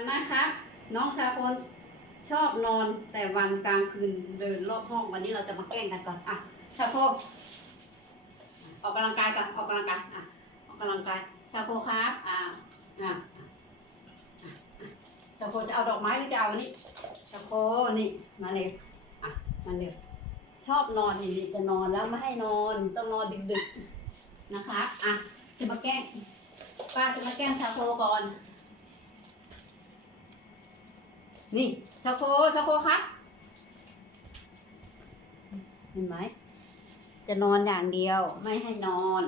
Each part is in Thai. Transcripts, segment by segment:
กันนะครับ น้องชาโคนชอบนอนแต่วันกลางคืนเดินรอบห้องวันนี้เราจะมาแกล้งกันก่อนอะชาโคออกกำลังกายก่อนออกกำลังกายอะออกกำลังกายชาโคครับอะอะชาโคจะเอาดอกไม้หรือจะเอาอันนี้ชาโคนี่มาเร็วอะมาเร็วชอบนอนนี่จะนอนแล้วไม่ให้นอนต้องนอนดึกๆนะคะอะจะมาแกล้งป้าจะมาแกล้งชาโคก่อน นี่ชาโคชาโคคะเห็นไหม จะนอนอย่างเดียวไม่ให้นอน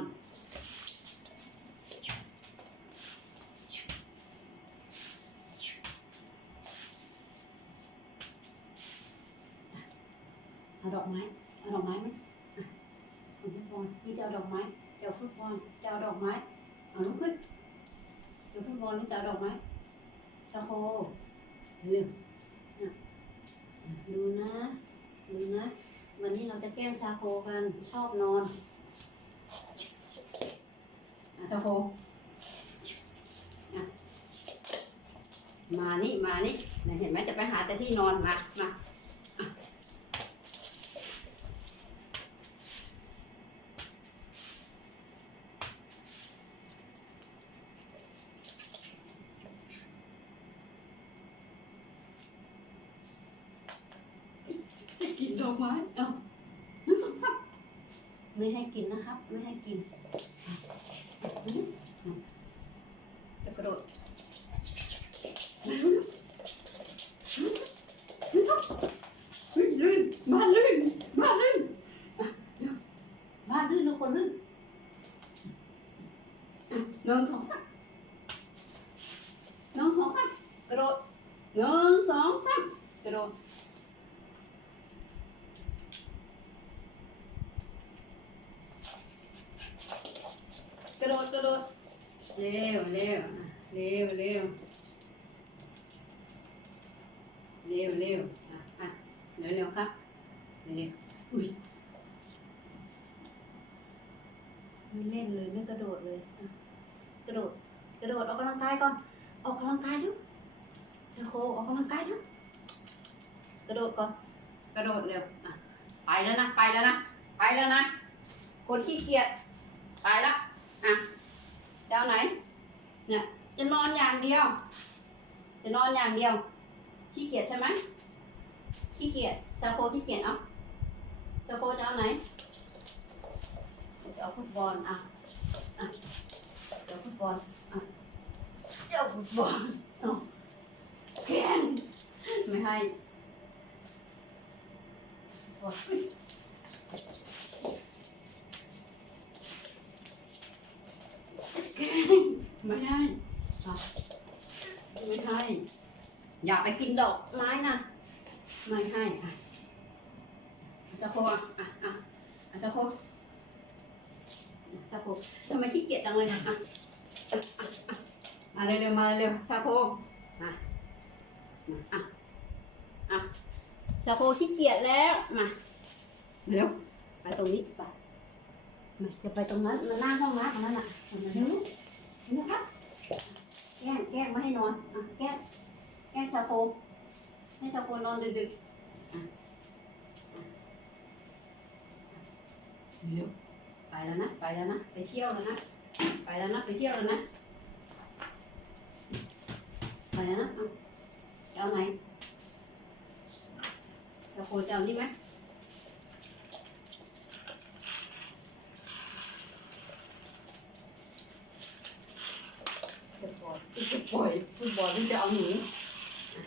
เอาดอกไม้ เอาดอกไม้ไหมเอาฟุตบอลนี่จะเอาดอกไม้จะเอาฟุตบอลจะเอาดอกไม้ เอาลุกขึ้นจะเอาฟุตบอลหรือจะเอาดอกไม้ชาโค เร็วอะดูนะ ดูนะ วันนี้เราจะแกล้งชาโคกัน ชอบนอนอะชาโคอะมานี่ มานี่เนี่ยเห็นไหมจะไปหาแต่ที่นอน มา มาอะจะกินด อกไม้เอาหนึ่งสองสามไม่ให้กินนะครับ ไม่ให้กินอะอะอะจะกระโดดเฮ้ยลื่นบ้านลื่นบ้านลื่นบ้านลื่นทุกคนลื่นหนึ่งสองสามหนึ่งสองสามกระโดดหนึ่งสองสามกระโดดก ระโดเร็วเร็วเร็วเร็วเร็วเร็วอะอะเร็วเร็วครับเร็วอุ้ยไม่เล่นเลยไม่กระโดดเลยกระโดดกระโดดออกกำลังกายก่อน ออกกำลังกายเร็วเชโคออกกำลังกายเร็วกระโดดก่อนกระโดดเร็วอะไปแล้วนะไปแล้วนะไปแล้วนะคนขี้เกียจไปแล้วอะ เอาไหน เนี่ยจะนอนอย่างเดียว จะนอนอย่างเดียว ขี้เกียจใช่ไหมขี้เกียจชาโคขี้เกียจเอาชาโคจะเอาไหนจะเอาฟุตบอลอะอะจะเอาฟุตบอลอะจะเอาฟุตบอลเอาแกนไม่ให้ ไม่ให้อะไม่ให้ อย่าไปกินดอกไม้นะ ไม่ให้อะอาจารย์โคอะอะอะอาจารย์โคอาจารย์โคทำไมขี้เกียจจังเลยอะอะอะอะอะมาเร็วๆมาเร็วๆชาโคมามาอะอะชาโคขี้เกียจแล้วมาเร็วไปตรงนี้ไปมาจะไปตรงนั้นมาหน้าห้องน้ำตรงนั้นอะมาเร็วเร็วครับแกล้งแกล้งไม่ให้นอนอะแกล้งแกล้งชาโค ให้ชาวโค นนอนดึกๆอะอะเร็วไปแล้วนะ ไปแล้วนะ ไปเที่ยวแล้วนะ ไปแล้วนะ ไปเที่ยวแล้วนะ ไปแล้วนะเอาจะเอาไหนชาวโคนจะเอานี่ไหมจะปล่อยจะปล่อยฟุตบอลหรือจะเอาหนู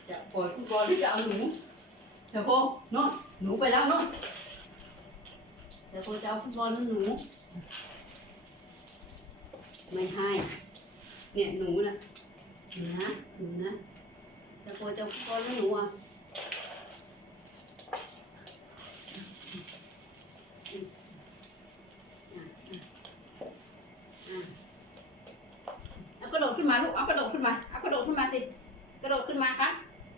จะปล่อยคุณบอลหรือจะเอาหนูเจ้าโคเนาะหนูไปแล้วเนาะเจ้าโคจะเอาคุณบอลหรือหนู ไม่ให้เนี่ยหนูนะหนูนะหนูนะเจ้าโคจะเอาคุณบอลหรือหนูอะเอากระโดดขึ้นมาลูก เอากระโดดขึ้นมา เอากระโดดขึ้นมาสิ ก ระโดดขึ้นมาครับ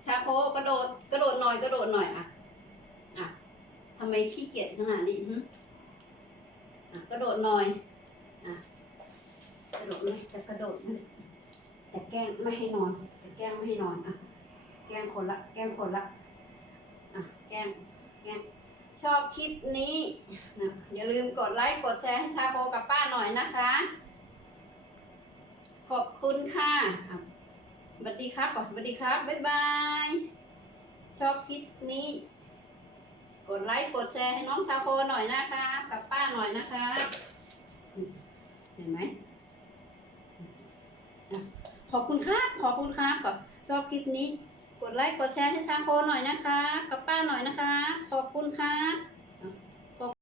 ชาโคกระโดด กระโดดหน่อย กระโดดหน่อยอะ อะทำไมขี้เกียจขนาดนี้หึอะกระโดดหน่อย อะ กระโดดไหมจะกระโดดไหมแต่แกล้งไม่ให้นอนจะแกล้งไม่ให้นอนอะ แกล้งคนละ แกล้งคนละ อะ แกล้ง แกล้ง ชอบคลิปนี้นะอย่าลืมกดไลค์ กดแชร์ให้ชาโคกับป้าหน่อยนะคะ ขอบคุณค่ะ สวัสดีครับก่อนสวัสดีครับ บ๊ายบาย ชอบคลิปนี้ กดไลค์ กดแชร์ให้น้องชาโคหน่อยนะคะกับป้าหน่อยนะคะ เห็นไหม ขอบคุณครับ ขอบคุณครับก่อนชอบคลิปนี้ กดไลค์ กดแชร์ให้ชาโคหน่อยนะคะ กับป้าหน่อยนะคะ ขอบคุณครับ